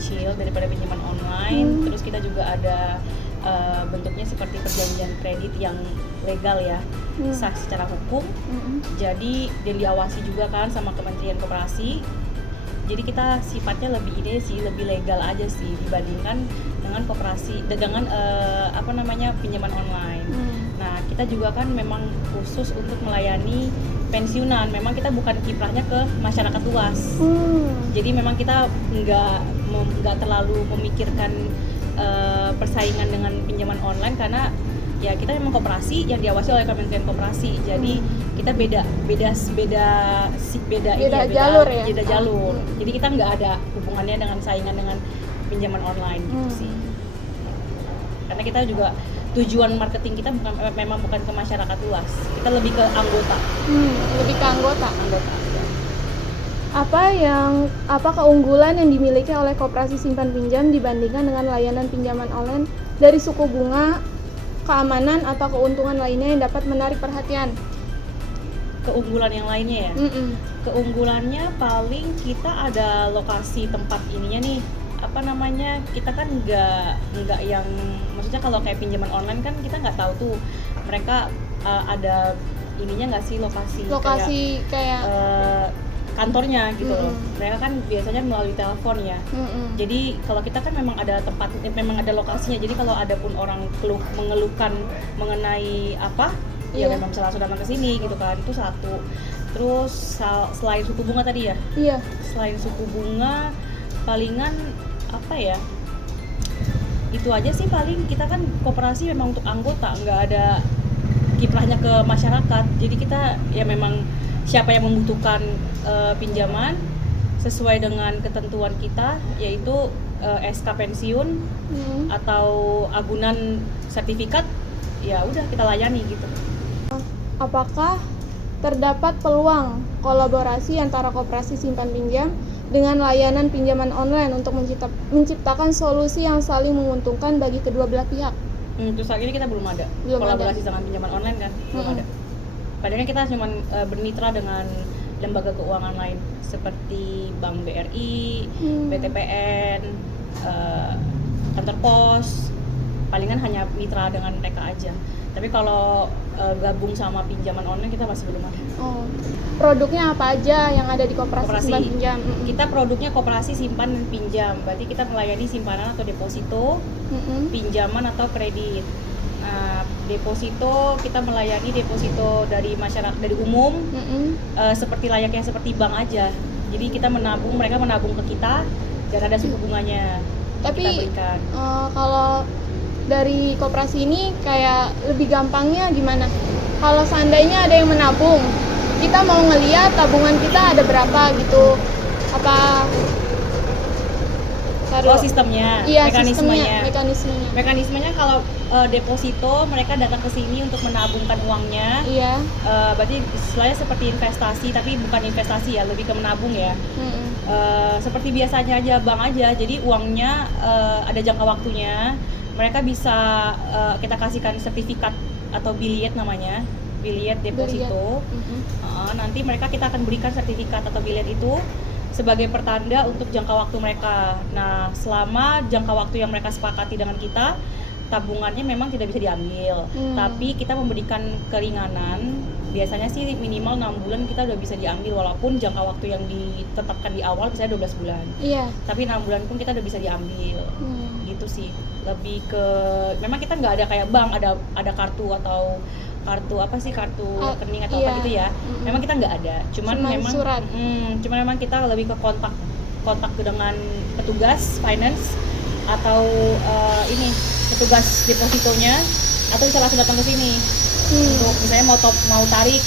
kecil daripada pinjaman online. Terus kita juga ada bentuknya seperti perjanjian kredit yang legal ya, sah secara hukum. Jadi dan diawasi juga kan sama Kementerian Koperasi. Jadi kita sifatnya lebih legal aja sih dibandingkan dengan koperasi dengan pinjaman online. Nah, kita juga kan memang khusus untuk melayani pensiunan. Memang kita bukan kiprahnya ke masyarakat luas. Jadi memang kita nggak terlalu memikirkan persaingan dengan pinjaman online karena ya kita memang koperasi yang diawasi oleh Kementerian Koperasi. Jadi kita beda jalur ya. Beda jalur. Jadi kita nggak ada hubungannya dengan saingan dengan pinjaman online gitu sih. Karena kita juga tujuan marketing kita memang bukan ke masyarakat luas. Kita lebih ke anggota. Lebih ke anggota. Apa keunggulan yang dimiliki oleh koperasi simpan pinjam dibandingkan dengan layanan pinjaman online dari suku bunga, keamanan atau keuntungan lainnya yang dapat menarik perhatian? Keunggulan yang lainnya ya? Keunggulannya paling kita ada lokasi tempat ininya nih, kita kan nggak yang, maksudnya kalau kayak pinjaman online kan kita nggak tahu tuh mereka ada ininya nggak sih lokasi kayak kantornya gitu loh. Mereka kan biasanya melalui telepon ya. Jadi kalau kita kan memang ada lokasinya. Jadi kalau ada pun orang mengeluhkan mengenai ya memang bisa langsung datang ke sini gitu kan. Itu satu. Terus selain suku bunga tadi ya? Iya. Selain suku bunga palingan itu aja sih paling. Kita kan koperasi memang untuk anggota, nggak ada kiprahnya ke masyarakat. Jadi kita ya memang siapa yang membutuhkan pinjaman sesuai dengan ketentuan kita, yaitu SK pensiun atau agunan sertifikat, ya udah kita layani gitu. Apakah terdapat peluang kolaborasi antara koperasi simpan pinjam dengan layanan pinjaman online untuk menciptakan solusi yang saling menguntungkan bagi kedua belah pihak? Terus saat ini kita belum ada kolaborasi dengan pinjaman online kan, belum ada. Padahal kita cuma bermitra dengan lembaga keuangan lain seperti Bank BRI, BTPN, kantor pos, palingan hanya mitra dengan mereka aja. Tapi kalau gabung sama pinjaman online kita masih belum ada. Produknya apa aja yang ada di koperasi simpan pinjam? Kita produknya koperasi simpan dan pinjam. Berarti kita melayani simpanan atau deposito, pinjaman atau kredit. Nah, deposito kita melayani deposito dari masyarakat, dari umum, seperti layaknya seperti bank aja. Jadi kita menabung, mereka menabung ke kita dan ada suku bunganya. Tapi kita berikan. Kalau dari koperasi ini kayak lebih gampangnya gimana? Kalau seandainya ada yang menabung, kita mau ngeliat tabungan kita ada berapa gitu, sistemnya, iya, mekanismenya kalau deposito mereka datang ke sini untuk menabungkan uangnya. Iya. Berarti istilahnya seperti investasi, tapi bukan investasi ya, lebih ke menabung ya. Seperti biasanya aja bank aja, jadi uangnya ada jangka waktunya. Mereka bisa kita kasihkan sertifikat atau biliet namanya, biliet deposito. Nanti kita akan berikan sertifikat atau biliet itu sebagai pertanda untuk jangka waktu mereka. Nah, selama jangka waktu yang mereka sepakati dengan kita, tabungannya memang tidak bisa diambil. Tapi kita memberikan keringanan. Biasanya sih minimal 6 bulan kita udah bisa diambil, walaupun jangka waktu yang ditetapkan di awal misalnya 12 bulan. Iya. Tapi 6 bulan pun kita udah bisa diambil. Gitu sih. Lebih ke memang kita nggak ada kayak bank ada kartu atau kartu rekening atau apa gitu ya. Memang kita nggak ada. Cuman memang surat. Cuman memang kita lebih ke kontak dengan petugas finance atau petugas depositonya, atau bisa langsung datang ke sini untuk misalnya mau tarik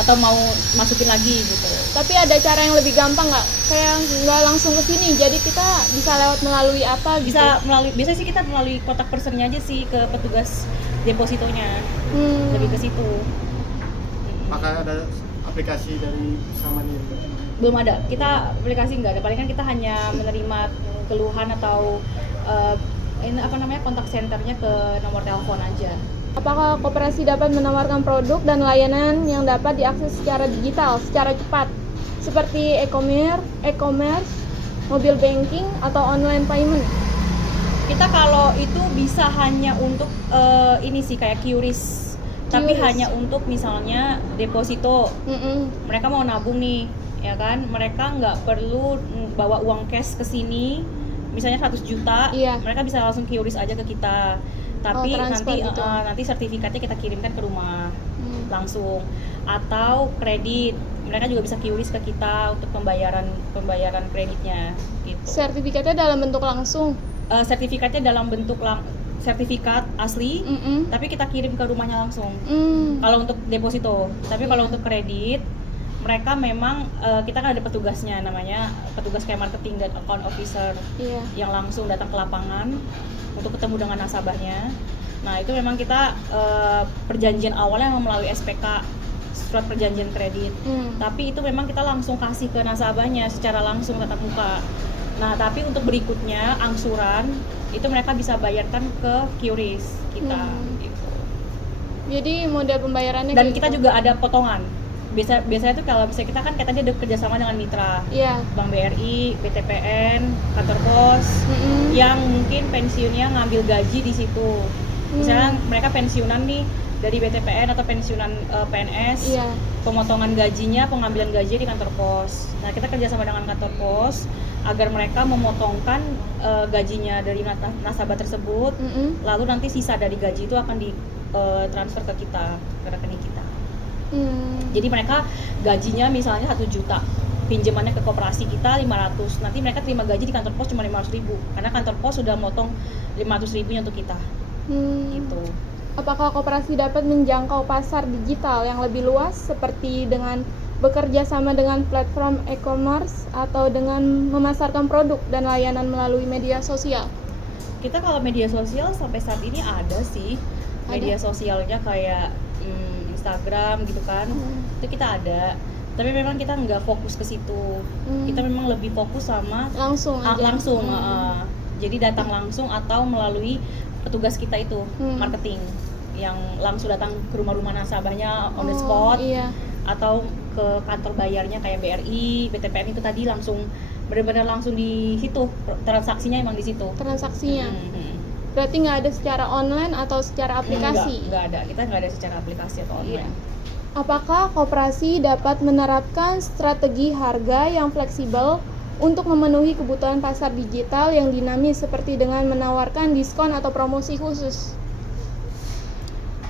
atau mau masukin lagi gitu. Tapi ada cara yang lebih gampang nggak? Kayak nggak langsung ke sini, jadi kita bisa melalui apa gitu? Biasanya sih kita melalui kontak personnya aja sih ke petugas depositonya. Lebih ke situ. Apakah ada aplikasi dari Samanir? Belum ada. Kita aplikasi nggak ada. Paling kan kita hanya menerima keluhan atau kontak centernya ke nomor telepon aja. Apakah koperasi dapat menawarkan produk dan layanan yang dapat diakses secara digital, secara cepat, seperti e-commerce, mobile banking atau online payment? Kita kalau itu bisa hanya untuk ini sih kayak QRIS, tapi QRIS. hanya untuk misalnya deposito. Mereka mau nabung nih, ya kan? Mereka nggak perlu bawa uang cash ke sini, misalnya 100 juta, Iya. mereka bisa langsung QRIS aja ke kita. Tapi transfer nanti gitu. nanti sertifikatnya kita kirimkan ke rumah langsung. Atau kredit, mereka juga bisa QRIS ke kita untuk pembayaran kreditnya gitu. Sertifikatnya dalam bentuk langsung. Sertifikatnya dalam bentuk sertifikat asli, tapi kita kirim ke rumahnya langsung. Kalau untuk deposito, tapi kalau untuk kredit, mereka memang kita kan ada petugasnya, namanya petugas kayak marketing dan account officer, yang langsung datang ke lapangan untuk ketemu dengan nasabahnya. Nah itu memang kita perjanjian awalnya melalui SPK, surat perjanjian kredit, tapi itu memang kita langsung kasih ke nasabahnya secara langsung tatap muka. Nah, tapi untuk berikutnya angsuran itu mereka bisa bayarkan ke QRIS kita gitu. Jadi model pembayarannya Dan kayak kita gitu. juga ada potongan. Biasanya tuh kalau misalnya kita kan kayak tadi ada kerjasama dengan mitra, Bank BRI, BTPN, kantor pos, yang mungkin pensiunnya ngambil gaji di situ. Misalnya mereka pensiunan nih dari BTPN atau pensiunan PNS, pemotongan gajinya, pengambilan gaji di kantor pos. Nah kita kerjasama dengan kantor pos agar mereka memotongkan gajinya dari nasabah tersebut, lalu nanti sisa dari gaji itu akan ditransfer ke kita, ke rekening kita. Jadi mereka gajinya misalnya 1 juta, pinjamannya ke koperasi kita 500, nanti mereka terima gaji di kantor pos cuma 500.000 karena kantor pos sudah motong 500.000 untuk kita. Gitu. Apakah koperasi dapat menjangkau pasar digital yang lebih luas seperti dengan bekerja sama dengan platform e-commerce atau dengan memasarkan produk dan layanan melalui media sosial? Kita kalau media sosial sampai saat ini ada sih, media sosialnya kayak Instagram gitu kan, itu kita ada. Tapi memang kita nggak fokus ke situ. Kita memang lebih fokus sama langsung aja. Jadi datang langsung atau melalui petugas kita itu marketing yang langsung datang ke rumah-rumah nasabahnya on the spot, atau ke kantor bayarnya kayak BRI, BTPN itu tadi langsung benar-benar langsung di situ, transaksinya emang di situ. Berarti nggak ada secara online atau secara aplikasi? Nggak ada, kita nggak ada secara aplikasi atau online. Apakah koperasi dapat menerapkan strategi harga yang fleksibel untuk memenuhi kebutuhan pasar digital yang dinamis seperti dengan menawarkan diskon atau promosi khusus?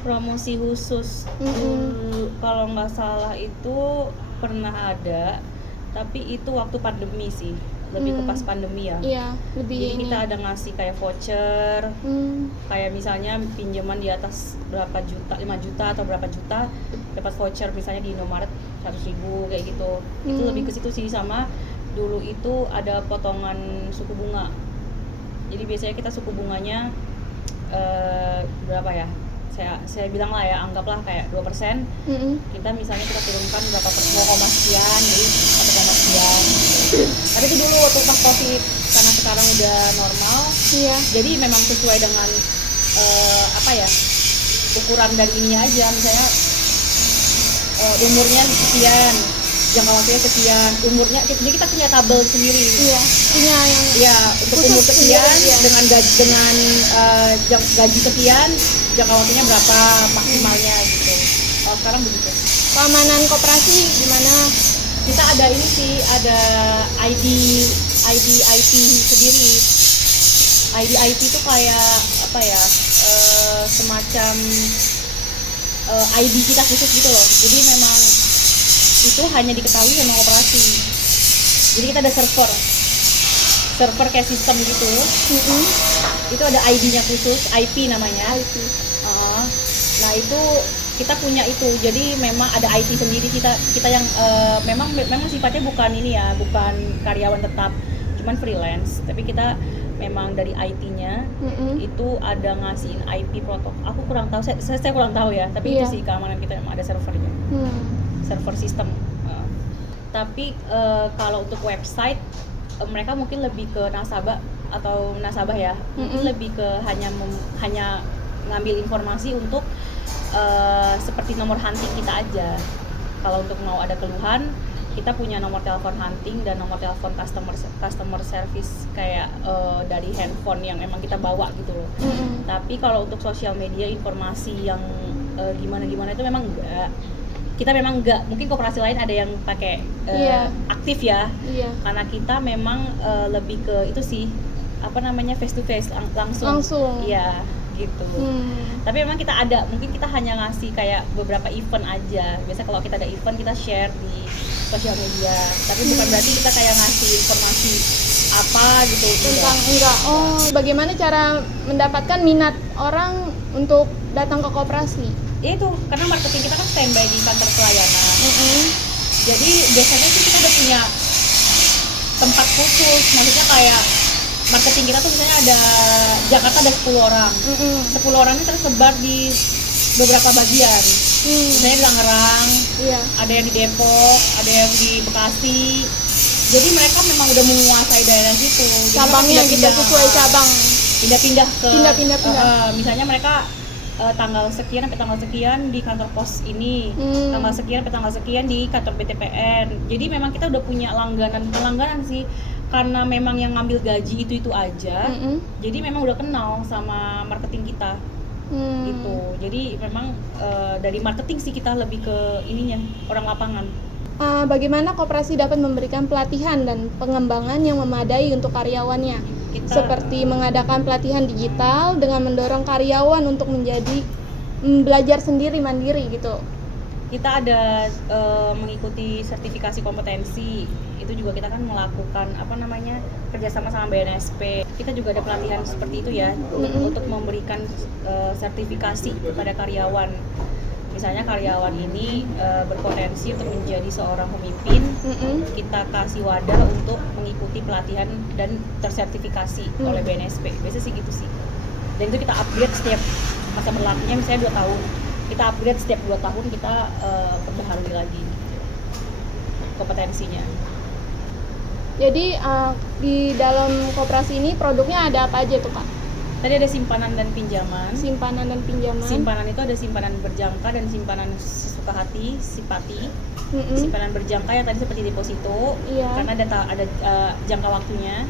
Promosi khusus kalau nggak salah itu pernah ada, tapi itu waktu pandemi sih, lebih ke pas pandemi ya. Jadi kita ada ngasih kayak voucher, kayak misalnya pinjaman di atas berapa juta, 5 juta atau berapa juta dapat voucher misalnya di Indomaret 100.000 kayak gitu. Itu lebih ke situ sih. Sama dulu itu ada potongan suku bunga, jadi biasanya kita suku bunganya berapa ya, saya bilang lah ya, anggaplah kayak 2%. Kita misalnya kita turunkan berapa persen, 0, sekian, jadi 1, sekian. Tapi itu dulu waktu pas COVID, karena sekarang udah normal, jadi memang sesuai dengan ukuran dari ininya aja, misalnya umurnya sekian, jangka waktunya sekian, umurnya, jadi kita punya tabel sendiri. Punya yang untuk umur sekian, dengan gaji sekian, jangka waktunya berapa maksimalnya gitu. Kalau sekarang begitu. Keamanan koperasi gimana? Kita ada ini sih, ada ID IP sendiri. ID IP itu kayak semacam ID kita khusus gitu loh. Jadi memang itu hanya diketahui sama koperasi. Jadi kita ada server kayak sistem gitu. Itu ada ID-nya khusus, IP namanya. Nah itu kita punya itu. Jadi memang ada IT sendiri kita yang memang sifatnya bukan ini ya, bukan karyawan tetap, cuman freelance. Tapi kita memang dari IT-nya itu ada ngasihin IP protokol. Aku kurang tahu, saya kurang tahu ya. Tapi itu sih keamanan kita, memang ada servernya, server sistem. Tapi kalau untuk website mereka mungkin lebih ke nasabah ya, mungkin lebih ke hanya ngambil informasi untuk seperti nomor hunting kita aja. Kalau untuk mau ada keluhan, kita punya nomor telepon hunting dan nomor telepon customer service kayak dari handphone yang emang kita bawa gitu loh. Tapi kalau untuk sosial media informasi yang gimana itu memang enggak. Kita memang enggak. Mungkin koperasi lain ada yang pakai aktif ya. Karena kita memang lebih ke itu sih face to face langsung. Iya, gitu. Tapi memang kita ada, mungkin kita hanya ngasih kayak beberapa event aja. Biasa kalau kita ada event kita share di sosial media. Tapi bukan berarti kita kayak ngasih informasi apa gitu tentang enggak. Bagaimana cara mendapatkan minat orang untuk datang ke koperasi? Ya itu, karena marketing kita kan standby di kantor pelayanan. Jadi biasanya sih kita udah punya tempat khusus, maksudnya kayak marketing kita tuh misalnya ada Jakarta ada 10 orang. 10 orang ini tersebar di beberapa bagian. Misalnya di Tangerang, ada yang di Depok, ada yang di Bekasi. Jadi mereka memang udah menguasai daerah situ. Cabangnya gitu sesuai cabang. Pindah-pindah Pindah-pindah. Misalnya mereka tanggal sekian sampai tanggal sekian di kantor pos ini, tanggal sekian sampai tanggal sekian di kantor BTPN. Jadi memang kita udah punya langganan sih, karena memang yang ngambil gaji itu aja. Jadi memang udah kenal sama marketing kita. Gitu. Jadi memang dari marketing sih kita lebih ke ininya, orang lapangan. Bagaimana koperasi dapat memberikan pelatihan dan pengembangan yang memadai untuk karyawannya? Seperti mengadakan pelatihan digital dengan mendorong karyawan untuk menjadi belajar sendiri mandiri gitu. Kita ada mengikuti sertifikasi kompetensi. Itu juga kita kan melakukan kerjasama sama BNSP. Kita juga ada pelatihan seperti itu ya, untuk memberikan sertifikasi kepada karyawan. Misalnya karyawan ini berpotensi untuk menjadi seorang pemimpin, kita kasih wadah untuk mengikuti pelatihan dan tersertifikasi oleh BNSP. Biasanya sih gitu sih. Dan itu kita upgrade setiap masa berlakunya, misalnya 2 tahun. Kita upgrade setiap 2 tahun, kita perbaharui lagi kompetensinya. Jadi di dalam koperasi ini produknya ada apa aja tuh Kak? Tadi ada simpanan dan pinjaman. Simpanan dan pinjaman. Simpanan itu ada simpanan berjangka dan simpanan sesuka hati, sipati. Simpanan berjangka yang tadi seperti deposito, karena ada jangka waktunya.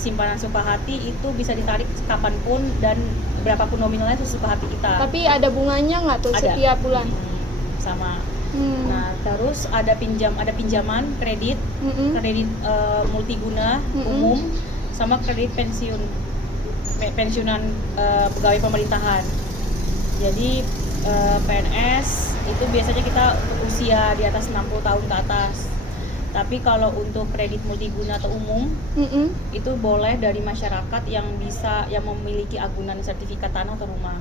Simpanan suka hati itu bisa ditarik kapanpun dan berapapun nominalnya sesuka hati kita. Tapi ada bunganya nggak tuh setiap bulan? Sama. Nah, terus ada pinjaman kredit, kredit multiguna umum, sama kredit pensiunan pegawai pemerintahan. Jadi PNS itu biasanya kita usia di atas 60 tahun ke atas. Tapi kalau untuk kredit multiguna atau umum, itu boleh dari masyarakat yang memiliki agunan sertifikat tanah atau rumah.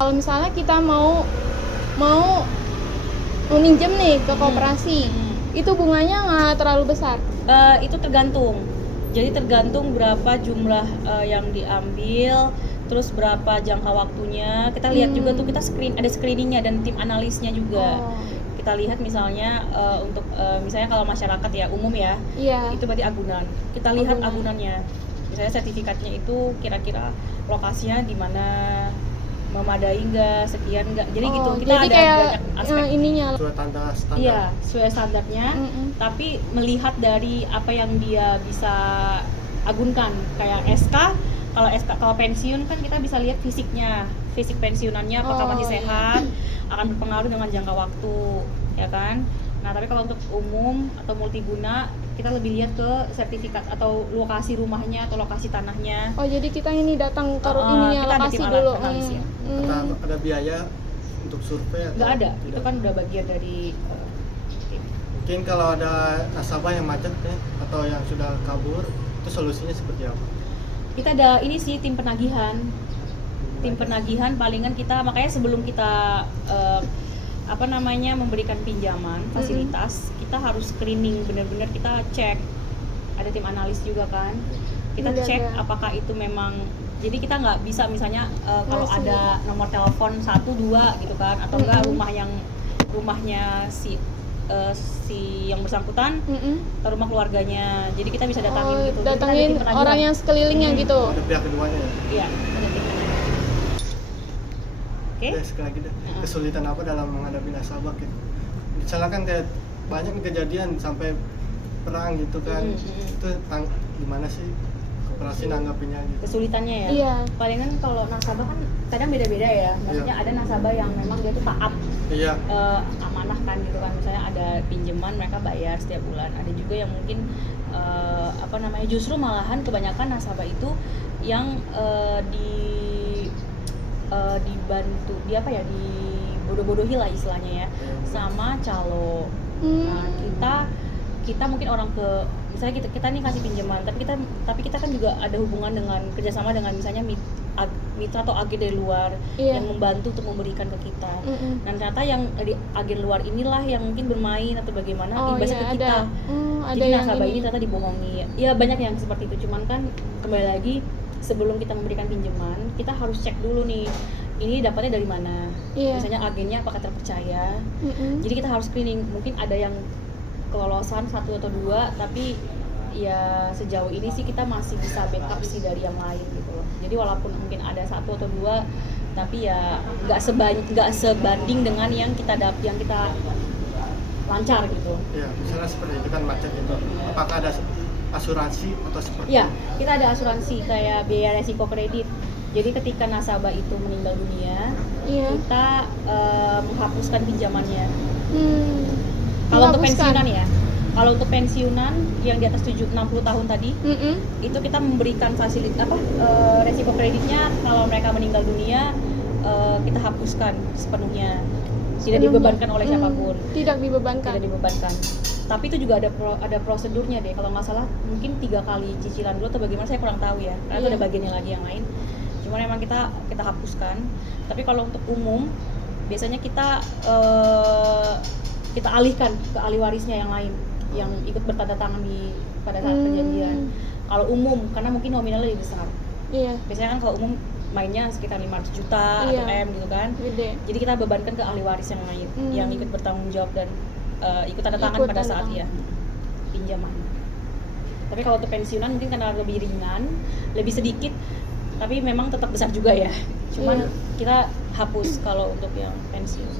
Kalau misalnya kita mau minjem nih ke koperasi, itu bunganya nggak terlalu besar? Itu tergantung. Jadi tergantung berapa jumlah yang diambil, terus berapa jangka waktunya. Kita lihat juga tuh, kita ada screeningnya dan tim analisnya juga. Kita lihat misalnya untuk misalnya kalau masyarakat ya umum ya, itu berarti agunan. Kita lihat agunannya. Misalnya sertifikatnya itu kira-kira lokasinya di mana, memadai enggak, sekian enggak. Jadi gitu. Kita jadi ada kayak banyak aspek. Sesuai standar. Iya, sesuai standarnya. Tapi melihat dari apa yang dia bisa agunkan, kayak SK. Kalau pensiun kan kita bisa lihat fisiknya, fisik pensiunannya apakah masih sehat, akan berpengaruh dengan jangka waktu, ya kan. Nah, tapi kalau untuk umum atau multiguna, kita lebih lihat ke sertifikat atau lokasi rumahnya atau lokasi tanahnya. Jadi kita ini datang ke lokasi dulu. Ada biaya untuk survei? Nggak ada, tidak. Itu kan udah bagian dari Mungkin kalau ada nasabah yang macet ya, atau yang sudah kabur, itu solusinya seperti apa? Kita ada ini sih, tim penagihan. Tim penagihan palingan kita, makanya sebelum kita memberikan pinjaman fasilitas, kita harus screening, benar-benar kita cek. Ada tim analis juga kan, kita cek apakah itu memang. Jadi kita nggak bisa misalnya kalau ada nomor telepon 1, 2 gitu kan, atau enggak rumahnya si yang bersangkutan atau rumah keluarganya. Jadi kita bisa datangin gitu. Datangin orang yang sekelilingnya gitu. Ada pihak keduanya ya? Iya, ada tim penagihan. Oke. Sekali lagi deh, kesulitan apa dalam menghadapi nasabah gitu? Misalnya kan kayak banyak nih kejadian sampai perang gitu kan. Itu gimana sih koperasi nanggapinnya gitu? Kesulitannya ya. Iya. Palingan kalau nasabah kan kadang beda-beda ya. Maksudnya ada nasabah yang memang dia tuh taat Iya. amanah kan gitu kan. Misalnya ada pinjaman mereka bayar setiap bulan. Ada juga yang mungkin justru malahan kebanyakan nasabah itu yang dibantu dibodoh-bodohi lah istilahnya ya sama calo. Nah, kita mungkin misalnya kita nih kasih pinjaman, tapi kita kan juga ada hubungan dengan kerjasama dengan misalnya mitra atau agen dari luar yang membantu untuk memberikan ke kita. Dan ternyata yang di agen luar inilah yang mungkin bermain atau bagaimana imbasnya ke kita. Jadi nasabah ini ternyata dibohongi. Ya banyak yang seperti itu. Cuman kan kembali lagi sebelum kita memberikan pinjaman, kita harus cek dulu nih. Ini dapatnya dari mana? Misalnya agennya apakah terpercaya? Jadi kita harus screening. Mungkin ada yang kelolosan 1 atau 2, tapi ya sejauh ini sih kita masih bisa backup sih dari yang lain gitu loh. Jadi walaupun mungkin ada 1 atau 2, tapi ya nggak sebanding dengan yang kita lancar gitu. Iya, misalnya seperti itu kan macet itu. Apakah ada asuransi atau seperti? Iya, kita ada asuransi kayak biaya resiko kredit. Jadi ketika nasabah itu meninggal dunia, kita menghapuskan pinjamannya. Kalau untuk pensiunan ya, kalau untuk pensiunan yang di atas 60 tahun tadi, itu kita memberikan fasilitas resiko kreditnya kalau mereka meninggal dunia kita hapuskan sepenuhnya. Tidak dibebankan oleh siapapun. Tidak dibebankan. Tapi itu juga ada prosedurnya deh. Kalau nggak salah mungkin 3 kali cicilan dulu atau bagaimana saya kurang tahu ya. Karena itu ada bagiannya lagi yang lain. Cuman emang kita hapuskan. Tapi kalau untuk umum biasanya kita alihkan ke ahli warisnya yang lain yang ikut bertanda tangan pada saat perjanjian. Kalau umum karena mungkin nominalnya lebih besar. Biasanya kan kalau umum mainnya sekitar 500 juta atau M gitu kan. Gede. Jadi kita bebankan ke ahli waris yang lain yang ikut bertanggung jawab dan ikut tanda tangan pada saat pinjaman. Tapi kalau untuk pensiunan mungkin karena lebih ringan, lebih sedikit, tapi memang tetap besar juga ya. Cuman kita hapus kalau untuk yang pensiun.